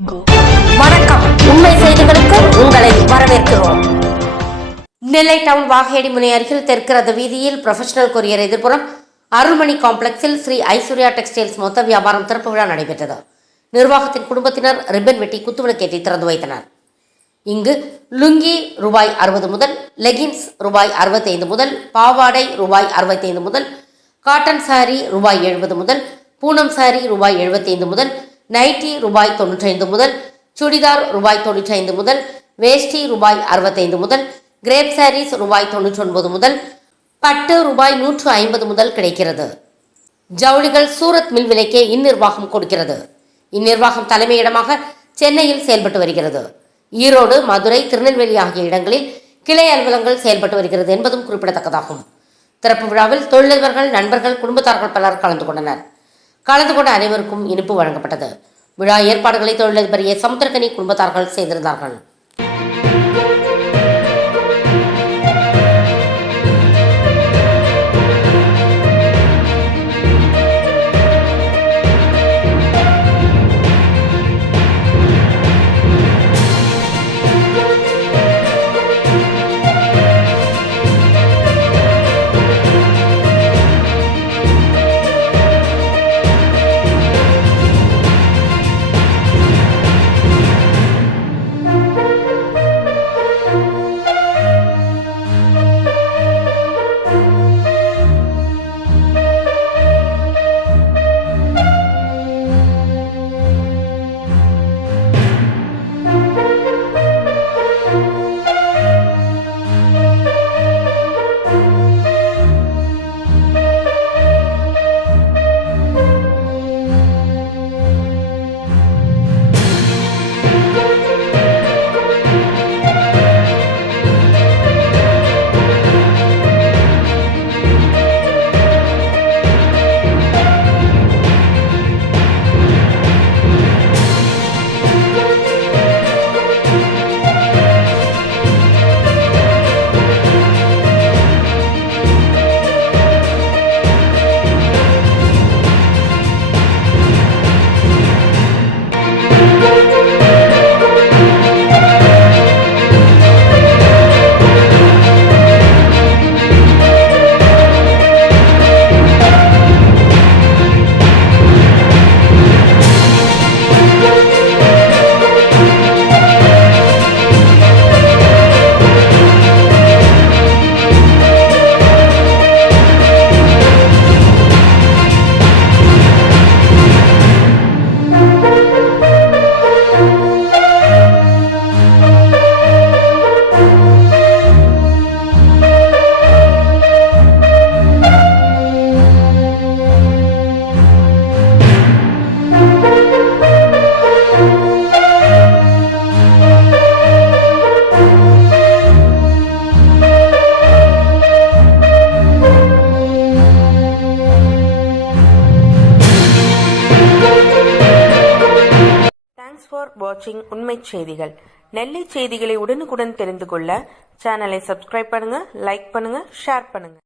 வணக்கம். உண்மை செய்திகளுக்கு உங்களை வரவேற்கிறோம். நெல்லை டவுன் வாகேடி முனை அருகில் தெற்கிறது வீதியில் புரொஃபஷனல் கொரியர் எதிர்ப்புறம் அருள்மணி காம்ப்ளெக்ஸில் ஸ்ரீ ஐஸ்வர்யா டெக்ஸ்டைல்ஸ் மொத்த வியாபாரம் திறப்பு விழா நடைபெற்றது. நிர்வாகத்தின் குடும்பத்தினர் ரிப்பன் வெட்டி குத்துவிளக்கேற்றி திறந்து வைத்தனர். இங்கு லுங்கி ரூபாய் 60 முதல், லெகின்ஸ் ரூபாய் 65 முதல், பாவாடை ரூபாய் 65 முதல், காட்டன் சாரி ரூபாய் 70 முதல், பூனம் சாரி ரூபாய் 75 முதல், நைட்டி ரூபாய் 95 முதல், சுடிதார் ரூபாய் 95 முதல், வேஷ்டி ரூபாய் 65 முதல், கிரேப் சாரீஸ் ரூபாய் 99 முதல், பட்டு ரூபாய் 150 முதல் கிடைக்கிறது. ஜவுளிகள் சூரத் மில் விலைக்கே இந்நிர்வாகம் கொடுக்கிறது. இந்நிர்வாகம் தலைமையிடமாக சென்னையில் செயல்பட்டு வருகிறது. ஈரோடு, மதுரை, திருநெல்வேலி ஆகிய இடங்களில் கிளை அலுவலகங்கள் செயல்பட்டு வருகிறது என்பதும் குறிப்பிடத்தக்கதாகும். திறப்பு விழாவில் தொழிலதிபர்கள், நண்பர்கள், குடும்பத்தார்கள் பலர் கலந்து கொண்டனர். கலந்து கொண்ட அனைவருக்கும் இனிப்பு வழங்கப்பட்டது. விழா ஏற்பாடுகளை தொழிலதிபர் ஏ. சமுத்திரக்கனி குடும்பத்தார்கள் செய்திருந்தார்கள். ஃபார் வாட்சிங் உண்மை செய்திகள். நெல்லை செய்திகளை உடனுக்குடன் தெரிந்து கொள்ள சேனலை சப்ஸ்கிரைப் பண்ணுங்க, லைக் பண்ணுங்க, ஷேர் பண்ணுங்க.